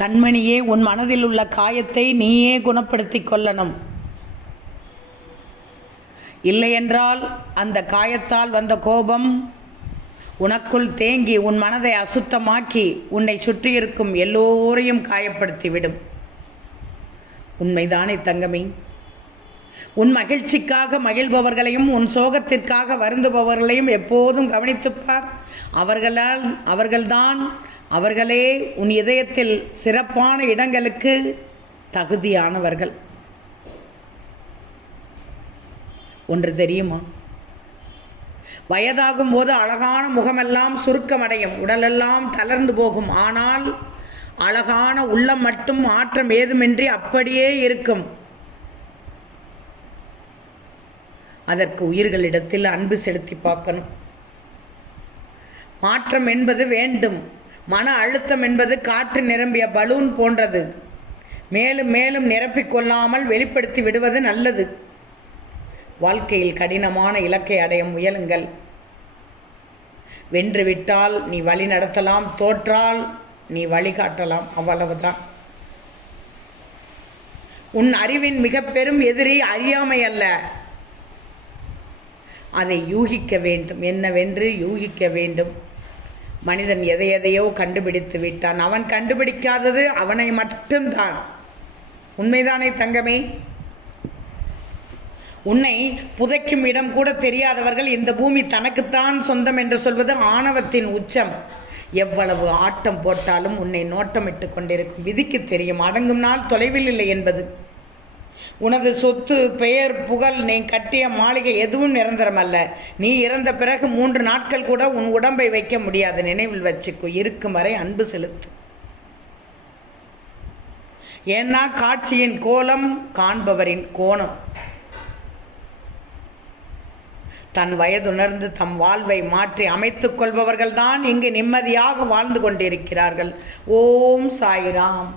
கண்மணியே, உன் மனதில் உள்ள காயத்தை நீயே குணப்படுத்தி கொள்ளணும். இல்லையென்றால் அந்த காயத்தால் வந்த கோபம் உனக்குள் தேங்கி உன் மனதை அசுத்தமாக்கி உன்னை சுற்றியிருக்கும் எல்லோரையும் காயப்படுத்திவிடும். உண்மைதானே தங்கமே? உன் மகிழ்ச்சிக்காக மகிழ்பவர்களையும் உன் சோகத்திற்காக வருந்துபவர்களையும் எப்போதும் கவனித்துப்பார். அவர்களே உன் இதயத்தில் சிறப்பான இடங்களுக்கு தகுதியானவர்கள். ஒன்று தெரியுமா? வயதாகும் போது அழகான முகமெல்லாம் சுருக்கமடையும், உடலெல்லாம் தளர்ந்து போகும். ஆனால் அழகான உள்ளம் மட்டும் மாற்றம் ஏதுமின்றி அப்படியே இருக்கும். அதற்கு உயிர்களிடத்தில் அன்பு செலுத்தி பார்க்கணும். மாற்றம் என்பது வேண்டும். மன அழுத்தம் என்பது காற்று நிரம்பிய பலூன் போன்றது. மேலும் மேலும் நிரப்பிக்கொள்ளாமல் வெளிப்படுத்தி விடுவது நல்லது. வாழ்க்கையில் கடினமான இலக்கை அடைய முயலுங்கள். வென்றுவிட்டால் நீ வழி நடத்தலாம், தோற்றால் நீ வழிகாட்டலாம். அவ்வளவுதான். உன் அறிவின் மிக பெரும் எதிரி அறியாமை அல்ல, அதை யூகிக்க வேண்டும். என்னவென்று யூகிக்க வேண்டும். மனிதன் எதையோ கண்டுபிடித்து விட்டான். அவன் கண்டுபிடிக்காதது அவனை மட்டும்தான். உண்மைதானே தங்கமே? உன்னை புதைக்கும் இடம் கூட தெரியாதவர்கள் இந்த பூமி தனக்குத்தான் சொந்தம் என்று சொல்வது ஆணவத்தின் உச்சம். எவ்வளவு ஆட்டம் போட்டாலும் உன்னை நோட்டமிட்டு கொண்டிருக்கும் விதிக்கு தெரியும், அடங்கும் நாள் தொலைவில் இல்லை என்பது. உனது சொத்து, பெயர், புகழ், நீ கட்டிய மாளிகை எதுவும் நிரந்தரமல்ல. நீ இறந்த பிறகு 3 நாட்கள் கூட உன் உடம்பை வைக்க முடியாது. நினைவில் வச்சுக்கோ. இருக்கும் வரை அன்பு செலுத்து. ஏன்னா காட்சியின் கோலம் காண்பவரின் கோணம். தன் வயதுணர்ந்து தம் வாழ்வை மாற்றி அமைத்துக் கொள்பவர்கள்தான் இங்கு நிம்மதியாக வாழ்ந்து கொண்டிருக்கிறார்கள். ஓம் சாய்ராம்.